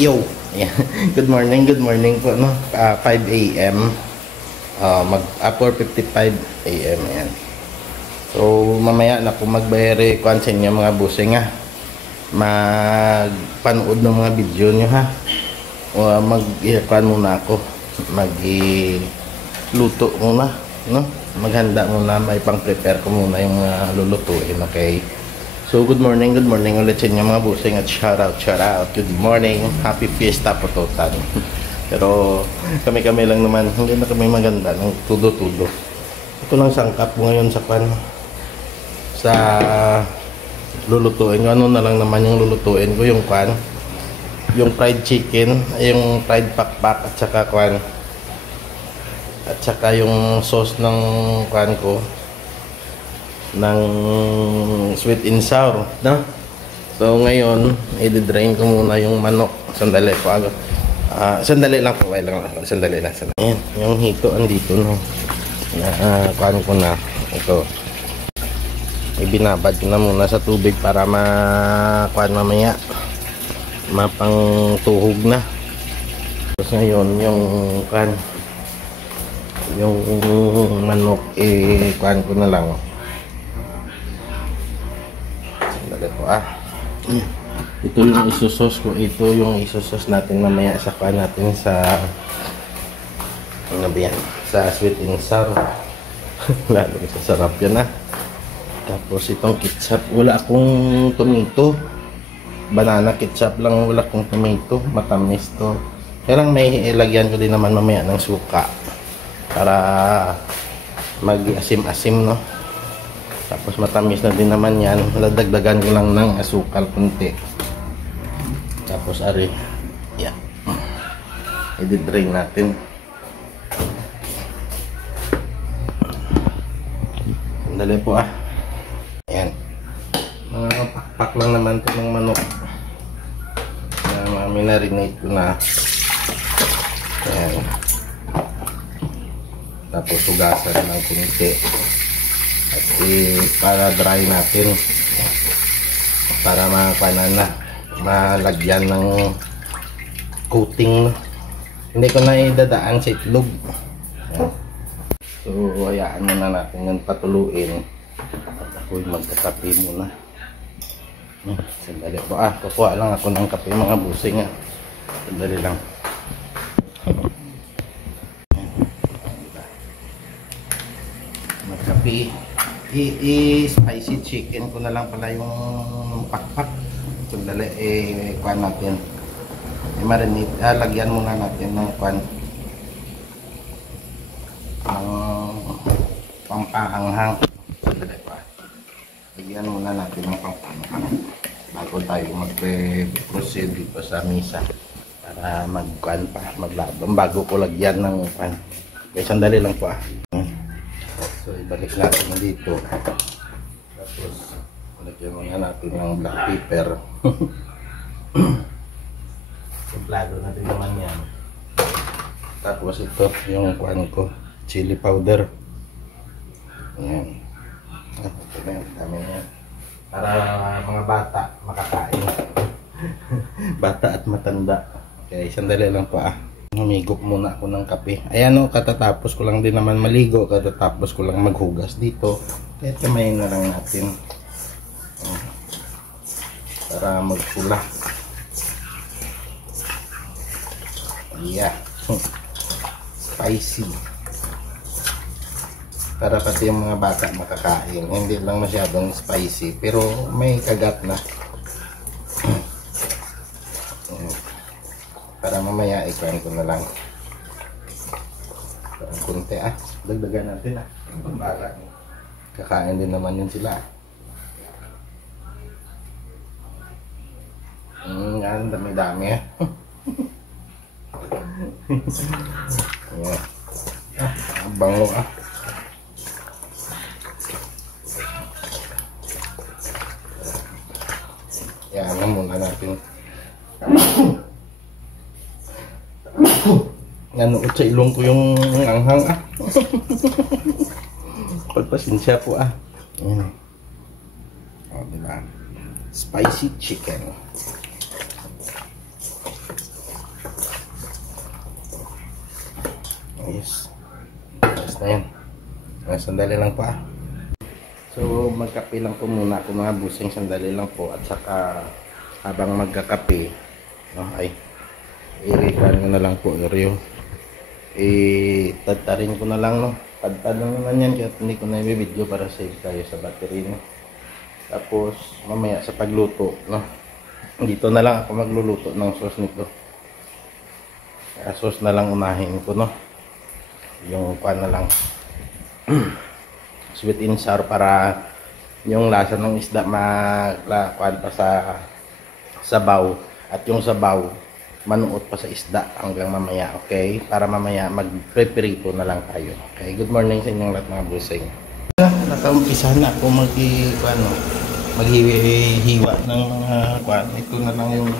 Yo! Ayan. Good morning po, no? 5 a.m. 4:55 a.m. Ayan. So, mamaya na po magbayari kuhan sa inyo mga busing, ha? Magpanood ng mga video nyo, ha? O mag-kuhan muna ako. Mag-luto muna, no? Maghanda muna, may pang-prepare ko muna yung lulutuin, okay? So, good morning ulit sa inyo mga busing at shout out, good morning, happy fiesta po total. Pero kami lang naman, hindi na kami maganda ng tudo-tudo. Ito lang sangkap ngayon sa sa lulutuin ko. Ano na lang naman yung lulutuin ko, yung yung fried chicken, yung fried pakpak at saka at saka yung sauce ng ko ng sweet and sour, no? So ngayon i-drain ko muna yung manok. Sandali po agad. Sandali lang po, sandali lang. Ayan, yung hito andito, no? Kuhan ko na ito. Ibinabad ko na muna sa tubig para makuhan mamaya mapang-tuhog na. Tapos ngayon yung manok kuhan ko na lang. Ito yung isosos ko. Ito yung isosos natin mamaya sa natin sa sa sweet and sour. Lalo sa sarap yan, ha. Tapos itong ketchup, wala akong tomato, banana ketchup lang, wala akong tomato, matamis to. Kaya lang may ilagyan ko din naman mamaya ng suka para mag-asim-asim, no. Tapos matamis na din naman yan. Dagdagan ko lang ng asukal kunti. Tapos yeah. I-drain natin. Sandali po, Ayan. Mga pakpak lang naman ito ng manok. Minarinate ko na. Ayan. Tapos hugasan ng kunti. At para dry natin, para malagyan ng coating. Hindi ko na idadaan sa itlog. So hayaan muna natin yung patuluin at ako'y magkakape muna. Sandali po, kukuha lang ako ng kape mga busing, sandali lang. Magkape. I-spicy chicken ko na lang pala yung pakpak. Sandali, kuhan natin. Marinate, lagyan muna natin ng pampahanghang. Sandali pa. Lagyan muna natin ng pampahanghang bago tayo mag-proceed dito sa misa para maglabang bago ko lagyan ng Okay, sandali lang po, So, ibalik natin dito. Tapos, lagyan muna natin ng black pepper. Templado natin naman yan. Tapos, ito yung ko, chili powder. Ayan. Ito na yung dami niya. Para mga bata makakain. Bata at matanda. Okay, sandali lang po, Humigop muna ako ng kape. Ayan, katatapos ko lang din naman maligo. Katatapos ko lang maghugas dito. Kaya kamayin na lang natin. Para magpula. Yeah. Spicy. Para pati yung mga bata makakain. Hindi lang masyadong spicy. Pero may kagat na. Para mamaya ikuhan ko na lang. Parang kunti, dagdagan natin, para kakain din naman yun sila. Yan, dami-dami, Ayan. Bango, Yan, muna natin. Nanuot sa ilong ko yung anghang, Pagpasensya po, Ayan. Diba? Spicy chicken. Yes. Yes na yan. Sandali lang pa. So magkape lang po muna ako mga busing, sandali lang po. At saka habang magkakape, no, ay i-rekan ko na lang po yung tadtarin ko na lang, no. Padpad lang naman yan, kaya hindi ko na i-video para save tayo sa battery, no. Tapos mamaya sa pagluto, no, dito na lang ako magluluto ng sauce nito. Sauce na lang unahin ko, no, yung pan na lang sweet and sour para yung lasa ng isda makuan pa sa sabaw, at yung sabaw manuot pa sa isda hanggang mamaya, okay? Para mamaya mag-prepare na lang tayo. Okay, good morning sa inyong lahat mga busing. Nakaumpisa na ako maghiwa ng mga kuan. Ito na lang yung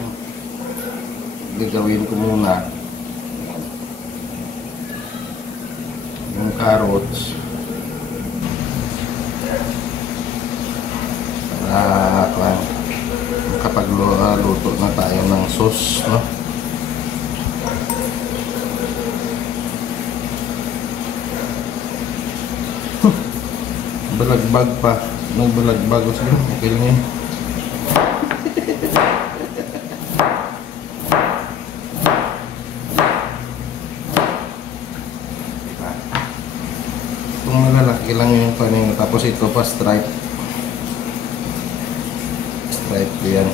gagawin ko muna. Yung carrots. Para kapag luto na tayo ng sauce, no? Balagbag pa. Nagbalagbag ko siguro. Okay lang yan. Itong malalaki lang yung panin. Tapos ito pa stripe. Stripe ko yan.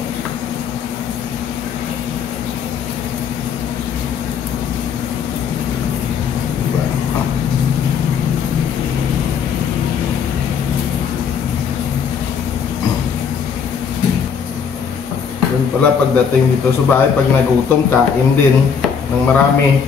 Yun pala pagdating dito sa bahay, pag nagutom, kain din ng marami.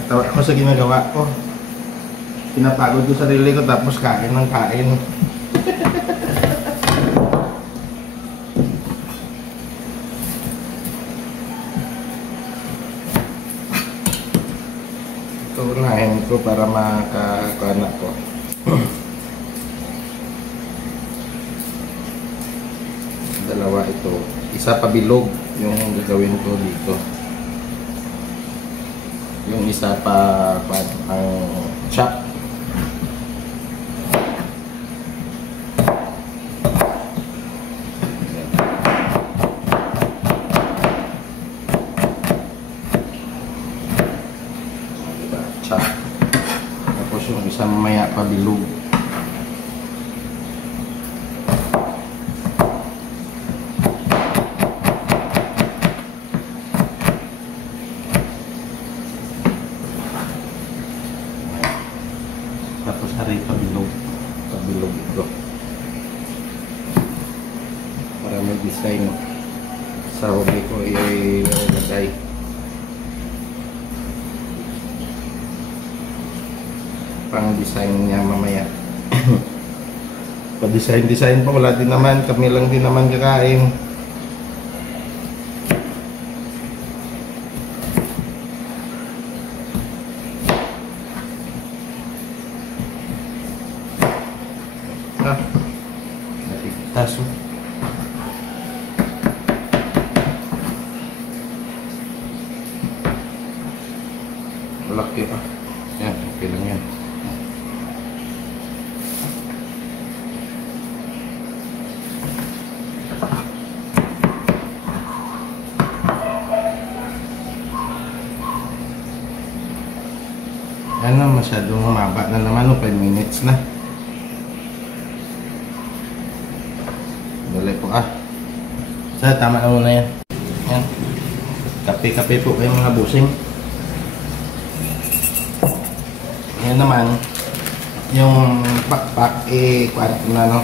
Natawa ako sa ginagawa ko. Pinapagod ko sarili ko tapos kain ng kain. Unahin ko para makakuha ko. Dalawa ito. Isa pa bilog yung gagawin ko dito. Yung isa pa ang chop. Tapos yung isa mamaya pa bilog. Tapos hari pa bilog ito para may design sa huli ko ilagay. Pang design niya mamaya. Pa-design pa, wala din naman, kami lang din naman kakain. Taso. Laki ah. Yan, okay lang yan. Ano, masyadong humaba na naman, 5 minutes na. Dali po ah. Sa tama na muna yan. Yan. Kape-kape po kayo mga busing. Yan naman, yung pakpak, kuhaan ko na, no?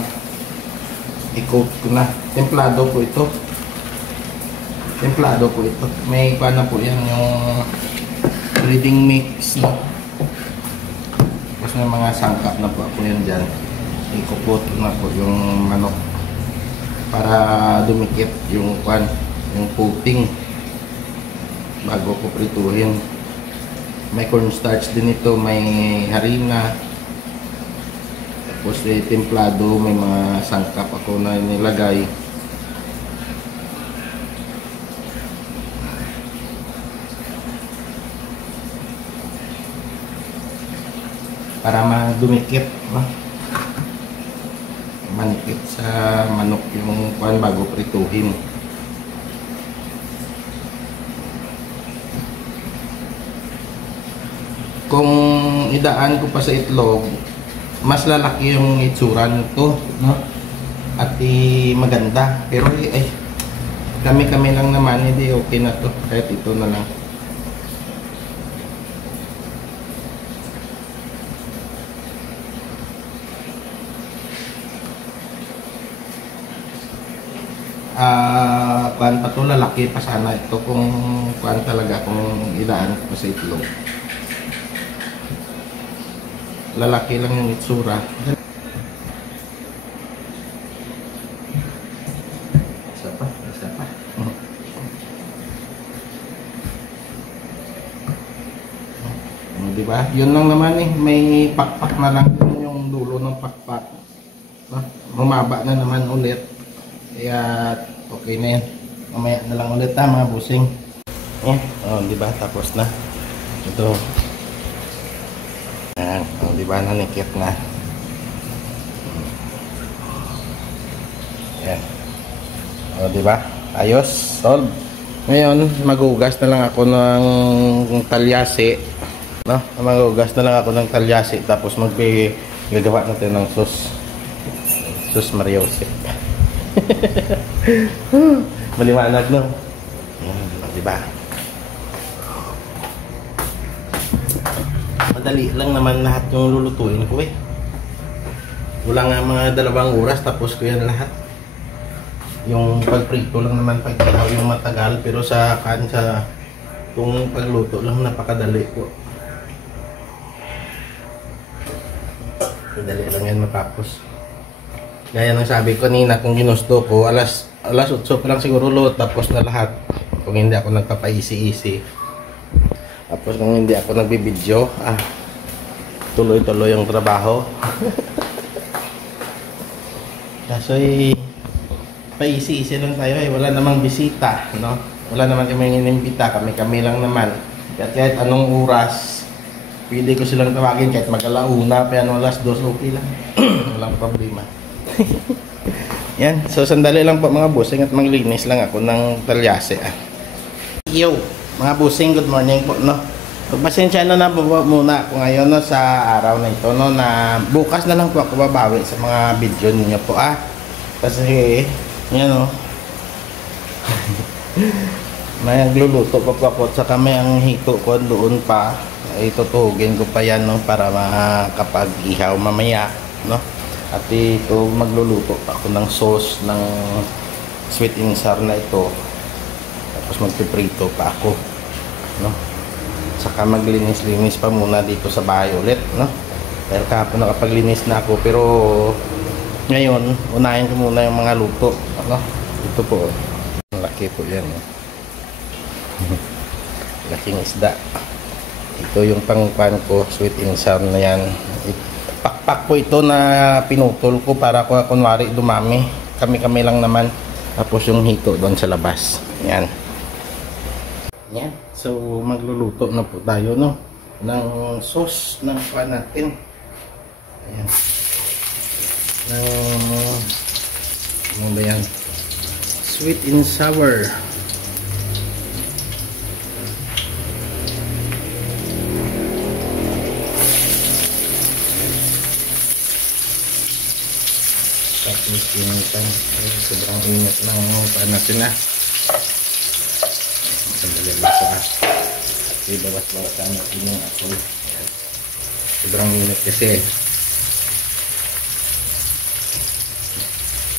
I-coat ko na. Templado po ito. May kuhaan na po yan, yung breading mix, no? Tapos may mga sangkap na po ako yan dyan. I-coat na po yung manok para dumikit yung kuhaan, yung coating bago ko prituhin. May cornstarch din ito, may harina. Tapos templado, may mga sangkap ako na nilagay. Para madumikit, no? Manikit sa manok yung pan bago prituhin. Kung idaan ko pa sa itlog, mas lalaki yung itsura nito, no? At maganda. Pero kami lang naman, hindi okay na to. Kahit ito na lang. Kuan pa to, lalaki pa sana ito kung kuan talaga, kung idaan ko pa sa itlog. Lalaki lang yung itsura. Isa pa. Diba? Yun lang naman may pakpak na lang yung dulo ng pakpak. Humaba na naman ulit. Kaya okay na yan. Mamaya na lang ulit mga busing. Diba? Tapos na. Ito. Ayan. Diba? Nanikit na. Ayan. Diba? Ayos. Solve. Ngayon, magugas na lang ako ng talyasi. No? Magugas na lang ako ng talyasi. Tapos gagawa natin ng sauce. Sauce Maria Jose. Maliwanag, no? Diba? Madali lang naman lahat yung lulutuin ko Wala nga mga 2 oras tapos ko yan lahat. Yung pagprito lang naman, pagkihaw yung matagal, pero sa kung pagluto lang napakadali ko. Madali lang yan matapos. Gaya ng sabi ko kanina, kung ginusto ko, alas 8 pa lang siguro tapos na lahat. Kung hindi ako nagpapa-easy. Tapos kung hindi ako nagbibideo, tuloy-tuloy yung trabaho. Kaso pa-easy lang tayo wala namang bisita, no? Wala naman kami inimbita, kami lang naman. Kahit anong oras, pwede ko silang tawagin kahit mag-alauna, pero alas 2, okay lang. Walang problema. Yan, so sandali lang po mga busing at maglinis lang ako ng talyase. Yo, mga busing, good morning po, no? Pagpasensya na po muna ako ngayon, no, sa araw na ito, no, na bukas na lang po ako babawi sa mga video ninyo po, kasi yan, no. May nagluluto pa po ako, saka may ang hito ko doon pa, itutugin ko pa yan, no, para makapag-ihaw mamaya, no. At ito, magluluto pa ako ng sauce ng sweet and sour na ito. Tapos magpiprito pa ako, no. Saka maglinis-linis pa muna dito sa bahay ulit, no. Pero kahapon nakapaglinis na ako, pero ngayon unahin ko muna yung mga luto, no. Ito po, malaki po yan, no. Laking isda. Ito yung pangkuan ko, sweet and sour na yan. Pakpak po ito na pinutol ko para kunwari dumami. Kami lang naman. Tapos yung hito doon sa labas. Yan. Yan. So magluluto na po tayo, no, ng sauce ng pan natin. Ayan. Ano ba yan? Sweet and sour. Tapos yung sobrang init ng pan natin, sandali lang sa ibawas-bawasan natin yung apoy. Sobrang init kasi.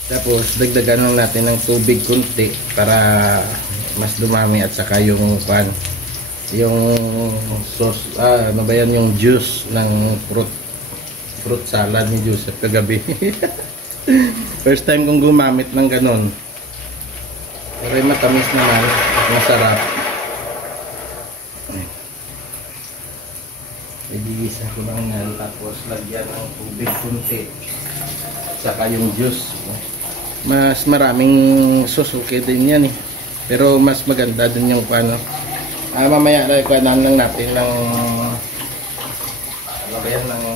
Tapos dagdagan lang natin ng tubig kunti para mas dumami, at saka yung pan, yung sauce, ano ba yan, yung juice ng fruit salad ni Joseph kagabi. First time kong gumamit ng ganon. Pero matamis naman at masarap. Igigisa ko lang yan, tapos lagyan ng tubig kunti. Saka yung juice. Mas maraming susuki din yan eh. Pero mas maganda din yung paano. Mamaya lang ikuanan lang natin ng ano ba yan, ng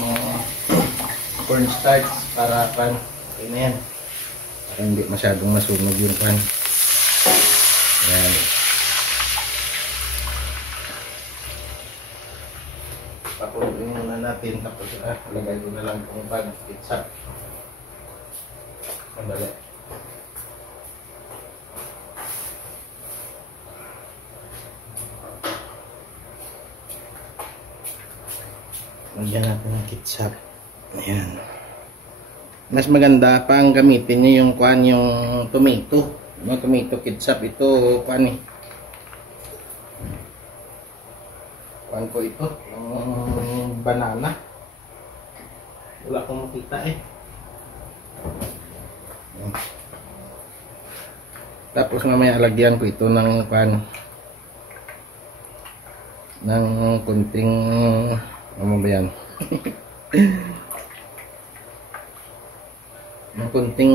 cornstarch para pan. Okay na yan. Para hindi masyadong masunog yung pan. Ayan. Pakuloyin muna natin, tapos lagay ko na lang kung pan, ketchup. Sandali. Lagyan natin ng ketchup. Ayan. Mas maganda pa ang gamitin nyo yung kwan, yung tomato. Yung tomato ketchup, ito kwan eh. Kwan ko ito, yung banana. Wala akong makita eh. Tapos mamaya lagyan ko ito ng kwan, ng kunting ano ba yan? Ng kunting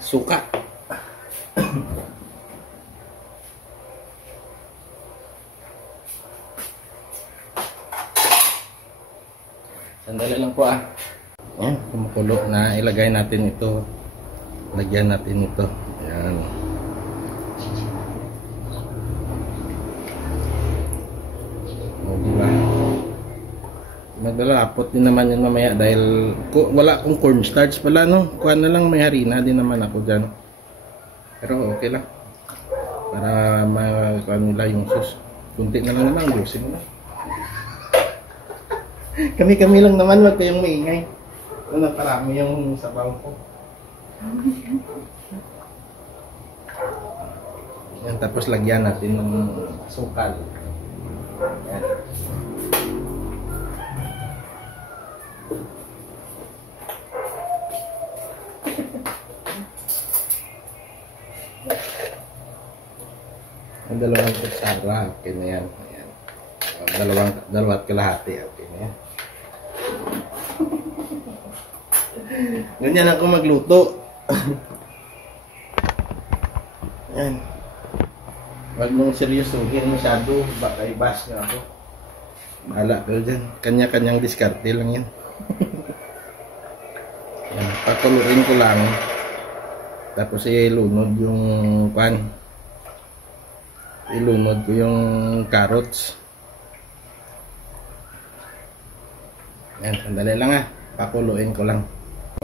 suka. Sandali lang po ah. Yan, kumukulo na, ilagay natin ito. Lagyan natin ito. Yan. O, diba? Maglalapot din naman yun mamaya dahil wala akong cornstarch pala, no? Kuha na lang, may harina din naman ako dyan. Pero okay lang. Para makuha nila yung sauce. Kunti na lang naman, lusin mo na. Kami-kami lang naman, wag kayong maingay. Ano, parami yung sabaw ko. Yan, tapos lagyan natin ng sukal. Yan. Ang dalawang kutsara, okay na yan. Ayan. Dalawat kalahati, okay na yan. Ganyan ako magluto. Ayan. Huwag mong seryosohin masyado, baka i-bash na ako. Bahala ko dyan. Kanya-kanyang diskarte lang yan. Ayan. Pakuluin ko lang. Tapos ilunod yung pan. Ilunod ko yung carrots. Ayan, sandali lang ah. Pakuluin ko lang.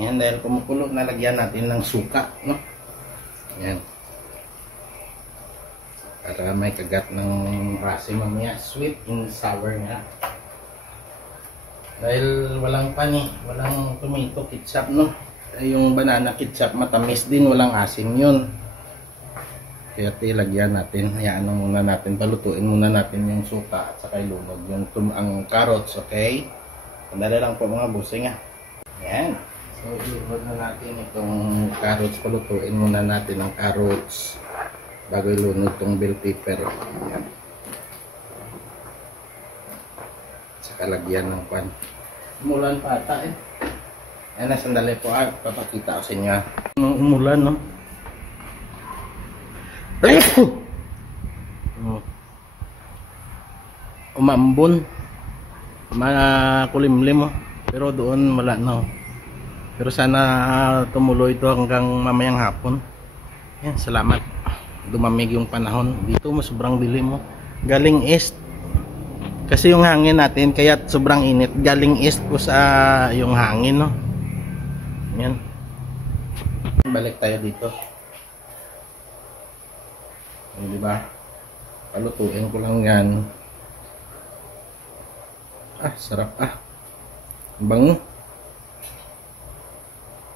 Ayan, dahil kumukulo, nalagyan natin ng suka, no? Ayan. Para may kagat ng rasi mamaya. Sweet and sour nga. Dahil walang pan eh. Walang tomato ketchup, no? Yung banana ketchup, matamis din. Walang asim yun. Kaya ilagyan natin. Hayaan na muna natin. Palutuin muna natin yung suka at saka ilunod yung ang carrots, okay? Sandali lang po mga busing ah. Ayan. So, ilunod na natin itong carrots. Palutuin muna natin ang carrots bago ilunod itong bell pepper. Ayan. Saka lagyan ng pan. Umulan pa ata eh. Ayan na, sandali po ah. Papakita ko sa inyo ah. Umulan, no? Umambon. Makulimlim oh. Pero doon wala na oh. Pero sana tumuloy ito hanggang mamayang hapon. Yan, salamat. Dumamig yung panahon. Dito mo sobrang dilim mo. Galing east. Kasi yung hangin natin kaya sobrang init. Galing east po sa yung hangin, no. Yan. Balik tayo dito. Di ba? Palutuin ko lang yan. Ah, sarap ah. Bango.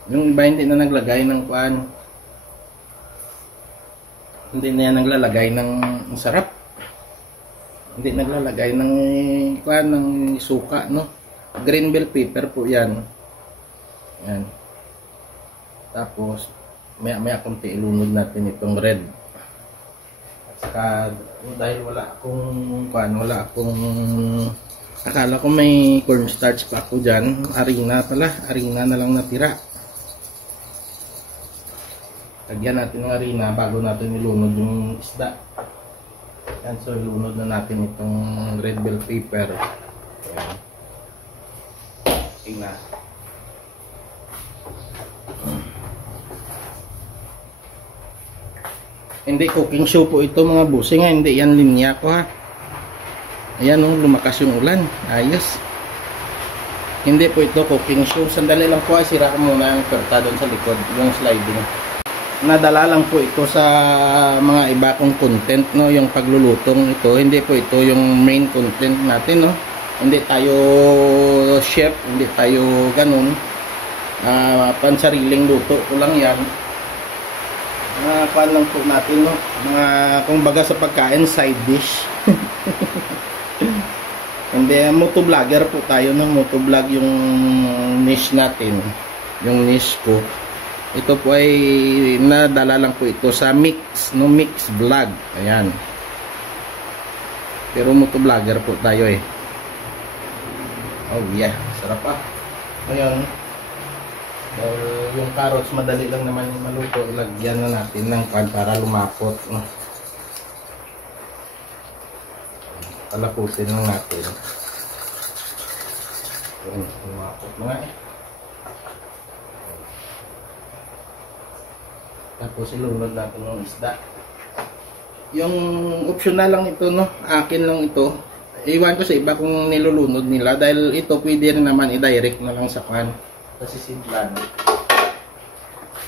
Yung iba hindi na naglagay ng kuan. Hindi na yan naglalagay ng sarap. Hindi naglalagay ng kuan, ng suka, no? Green bell pepper po yan. Yan. Tapos maya konti ilunod natin itong red. At saka dahil wala akong kuan, wala akong Akala ko may cornstarch pa ako dyan. Harina pala. Harina na lang natira. Lagyan natin ng harina bago natin ilunod yung isda. Yan, so ilunod na natin itong red bell pepper. Ayan. Tingnan. Hindi cooking show po ito mga busing ha. Hindi yan linya ko ha. Ayan o, lumakas yung ulan. Ayos. Hindi po ito cooking show. Sandali lang po, sira ko muna yung perta doon sa likod, yung sliding. Nadala lang po ito sa mga iba kong content, no, yung paglulutong ito. Hindi po ito yung main content natin, no. Hindi tayo chef, hindi tayo ganun. Pansariling luto ko lang yan. Kuhaan lang po natin, no. Mga, kung baga sa pagkain, side dish. Hindi, motovlogger po tayo ng motovlog yung niche natin, yung niche ko. Ito po ay nadala lang po ito sa mix, no, mix vlog. Ayan. Pero motovlogger po tayo eh. Oh yeah, sarap pa. Ngayon, yung carrots madali lang naman yung maluto. Ilagyan na natin ng pan para lumapot, no. Palaputin lang natin. Ayan, lumapot mga eh. Tapos ilunod natin yung isda. Yung optional lang ito, no? Akin lang ito. Iwan ko sa iba kung nilulunod nila. Dahil ito pwede rin naman i-direct na lang sa pan. Kasi simple.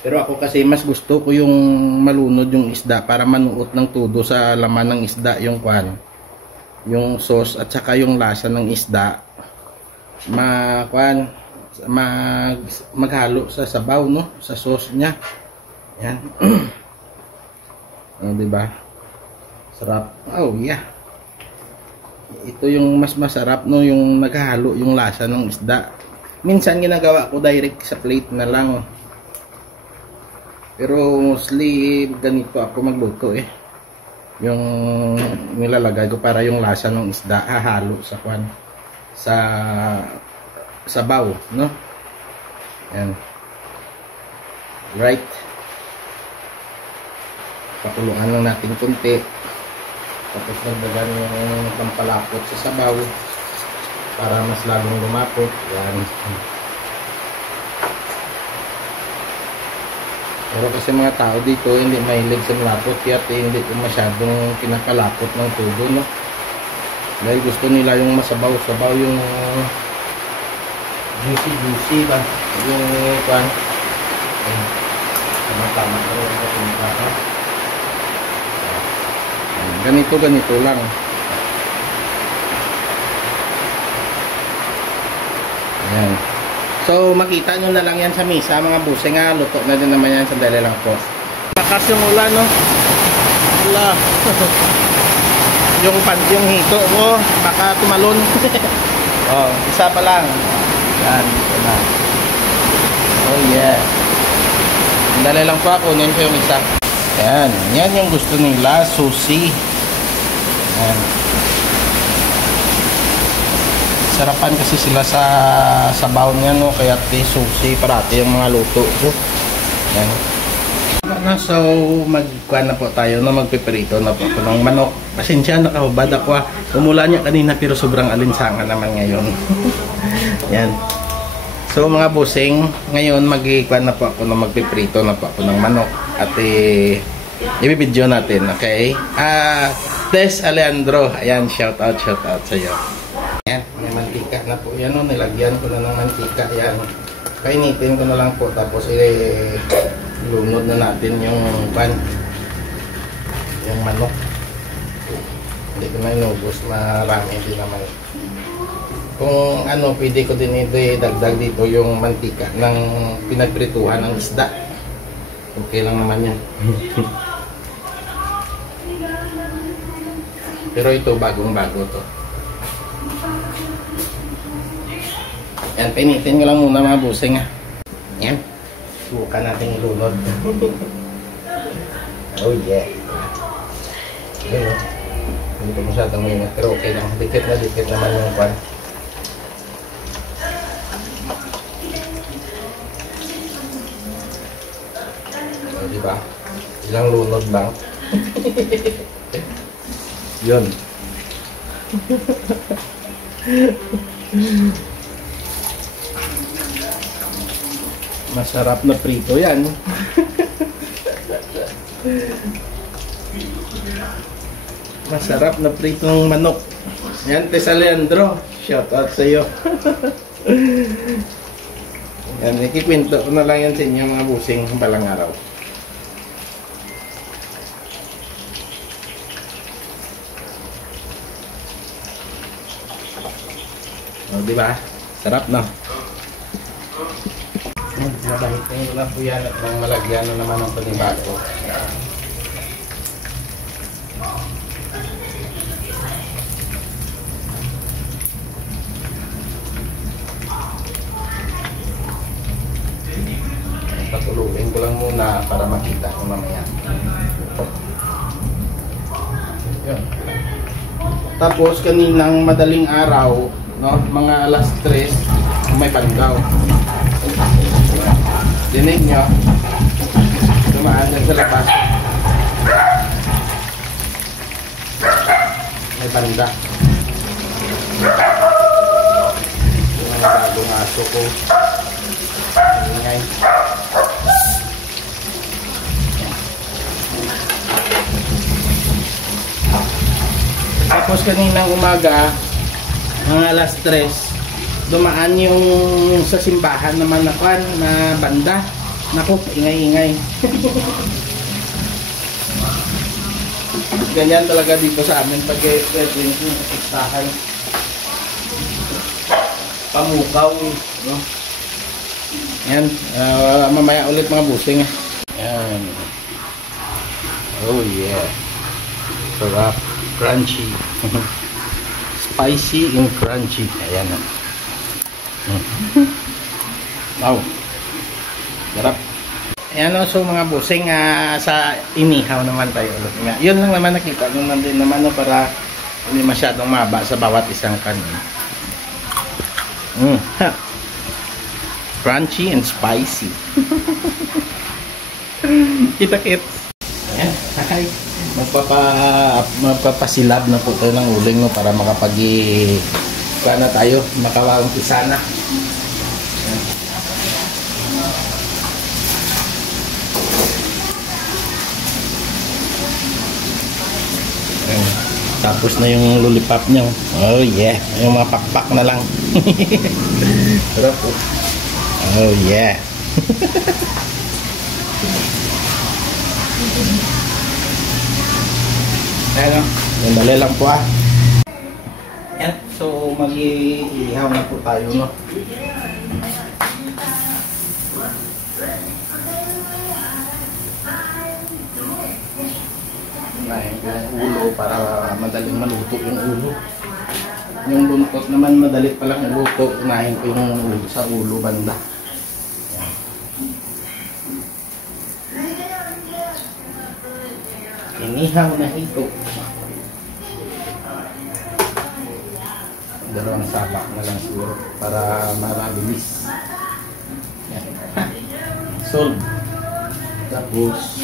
Pero ako kasi mas gusto ko yung malunod yung isda para manuot ng tudo sa laman ng isda yung pan. Yung sauce at saka yung lasa ng isda maghalo sa sabaw, no, sa sauce niya. Yan. Oh, diba? Sarap. Oh yeah. Ito yung mas masarap, no, yung naghalo yung lasa ng isda. Minsan ginagawa ko direct sa plate na lang. Pero mostly ganito ako magluto eh. Yung nilalagay ko para yung lasa ng isda hahalo sa kwan, sa sabaw, no. Yan. Right. Pakuluan lang natin kunti. Tapos nagdagan yung pampalapot sa sabaw para mas lalong lumapot. Yan. Pero kasi mga tao dito hindi mahilig sa malapot, kaya hindi ko masyadong pinapalapot ng tubo, no? Dahil gusto nila yung masabaw-sabaw, yung juicy ba? Yung pan. Tama-tama ko yung kapunta. Ganito lang. Ayan. So, makita nyo na lang yan sa misa, mga busing nga. Luto na din naman yan. Sandali lang po. Lakas yung ulan, no? Wala. yung hito ko, baka tumalon. Oh, isa pa lang. Yan, ito na. Oh, yeah. Sandali lang po. Kunin ko yung isa. Ayan. Yan yung gusto nila. Sushi. Ayan. Sarapan kasi sila sa sabaw niya, no, kaya sushi parati yung mga luto ko. Yan. So magkuha na po tayo, no, magpiprito na po ako ng manok. Pasensya, nakahubad ako. Umula niya kanina pero sobrang alinsangan naman ngayon. Yan. So mga busing, ngayon magkuha na po ako, no, magpiprito na po ako ng manok at i-video natin, okay? Tess Alejandro, ayan, shout out sa iyo. Yan, may mantika na po yan, no? Nilagyan ko na ng mantika yan. Kainitin ko na lang po, tapos lunod na natin yung pan, yung manok. Hindi ko na inubos, marami din naman. Kung ano, pwede ko din dagdag dito yung mantika ng pinagprituhan ng isda. Okay lang naman yan. Pero ito bagong-bago to. Yan, pinitin ko lang muna mga busing, ha. Yan. Subukan natin ilunod. Oh yeah. Ayun, hindi ko masyadong maingat, pero okay lang. Dikit na dikit naman yung pan. di ba? Ilang lunod lang. Yun. Masarap na prito yan. Masarap na pritong manok. Yan, Tessa Leandro. Shout out sa iyo. Yan, ikikwento ko na lang yan sa inyo mga busing balang araw. O, diba? Sarap, no? Nabahitin ko lang po yan at nang malagyan na naman ang panibago. Patulugin ko lang muna para makita ko mamaya. Yun. Tapos kaninang madaling araw, no, mga alas 3, may pandaw. Dinig nyo, dumaan dyan sa labas. May banda. Yung mga bagong aso ko. Ingay. Tapos kaninang umaga, mga alas 3, dumaan yung sa simbahan naman na banda. Naku, ingay-ingay. Ganyan talaga dito sa amin pag istahan. Pamukaw, no? Yan, mamaya ulit mga busing. Yan. Oh yeah. Sarap, crunchy. Spicy and crunchy. Ayan na. Wow. Sarap. Ayan o, so mga busing, sa inihaw naman tayo ulit. Yun lang naman nakita nyo nandun naman no, para hindi masyadong maba sa bawat isang kanin. Crunchy and spicy. Kita-kits. Ayan. Hi. Magpapasilab na po tayo ng uling no, para makapag-kuha na tayo, makawaumpisa na. Ayan. Tapos na yung lollipop niya. Oh yeah, yung mga pakpak na lang. Sarap po. Oh yeah. Ayan o, dali lang po Ayan, so mag-iihaw na po tayo, no? Unahin ko yung ulo para madaling maluto yung ulo. Yung buntot naman madali palang iluto. Unahin ko yung ulo sa ulo banda. Inihaw na ito. Dalawang sabak na lang siguro para marabilis. Solve. Tapos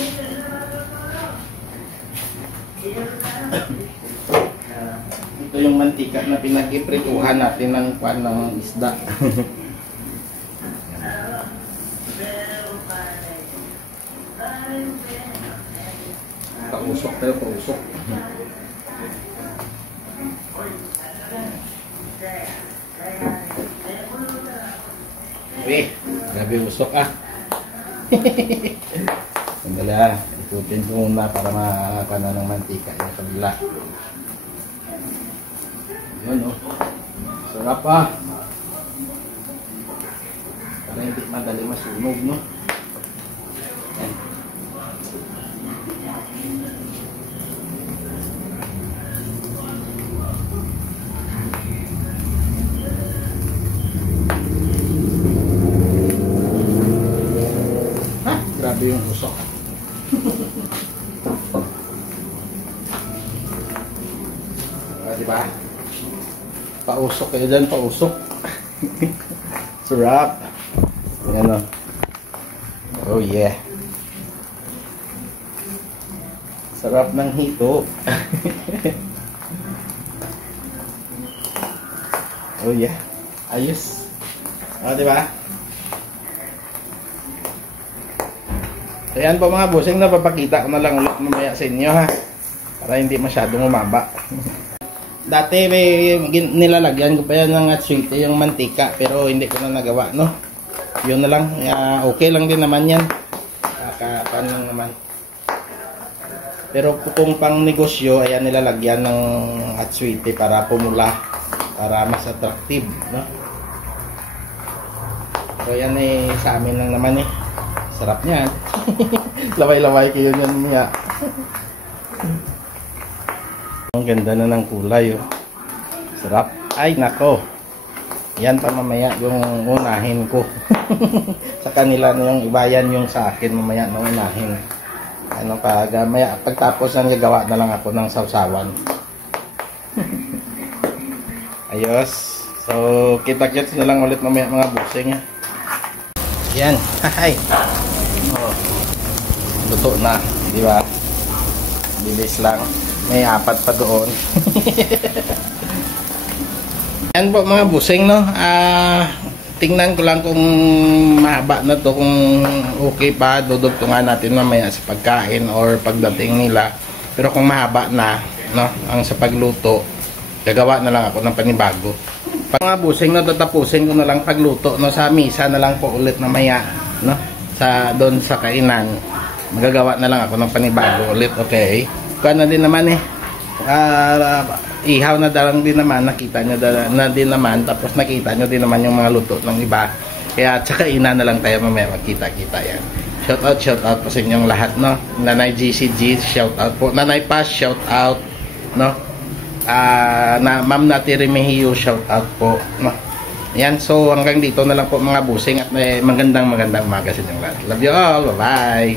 ito yung mantika na pinag-iprituhan natin ng kwan ng isda. Pausok tayo, pausok. Uy, grabe usok Sandali ikutin ko muna para makakana ng mantika yung kabila. Yun sarap para hindi madali masunog, no? Yan. Grabe yung usok. Diba? Pausok kayo dyan, pausok. Sarap. Ayan o. Oh yeah. Sarap ng hito. Oh yeah. Ayos. O, diba? So yan po mga busing, napapakita ko na lang ulit mamaya sa inyo ha. Para hindi masyadong umaba. Dati may nilalagyan ko pa yan ng atswite, yung mantika, pero hindi ko na nagawa, no? Yun na lang, okay lang din naman yan. Kakapan lang naman. Pero kung pang negosyo, ayan nilalagyan ng atswite para pumula, para mas attractive, no? So yan sa amin lang naman sarap niyan. Laway-laway kayo niyan niya. Ang ganda na ng kulay, oh. Sarap. Ay, nako. Yan pa mamaya yung unahin ko. Sa kanila na yung ibayan yung sa akin mamaya na unahin. Ano maya, pagtapos nang gagawa na lang ako ng sausawan. Ayos. So, kita-kits na lang ulit mamaya mga busing. Yan. Hay. Oh. Luto na, di ba? Bilis lang. May 4 pa doon. Yan po mga busing, no? Tingnan ko lang kung mahaba na to, kung okay pa, dudugtungan natin mamaya sa pagkain or pagdating nila. Pero kung mahaba na, no, ang sa pagluto, gagawa na lang ako ng panibago. Pag mga busing, no, tatapusin ko na lang pagluto, no, sa misa na lang po ulit mamaya, no, doon sa kainan. Magagawa na lang ako ng panibago ulit, okay? Kaya na din naman ihaw na dalang din naman, nakita nyo na din naman, tapos nakita nyo din naman yung mga luto ng iba. Kaya tsaka ina na lang tayo mamaya, magkita-kita yan. Shout out po sa inyong lahat, no? Nanay GCG, shout out po. Nanay Paz, shout out, no? Ma'am Nati Remehio, shout out po, no? Yan, so hanggang dito na lang po mga busing at magandang umaga sa inyong lahat. Love you all, bye bye.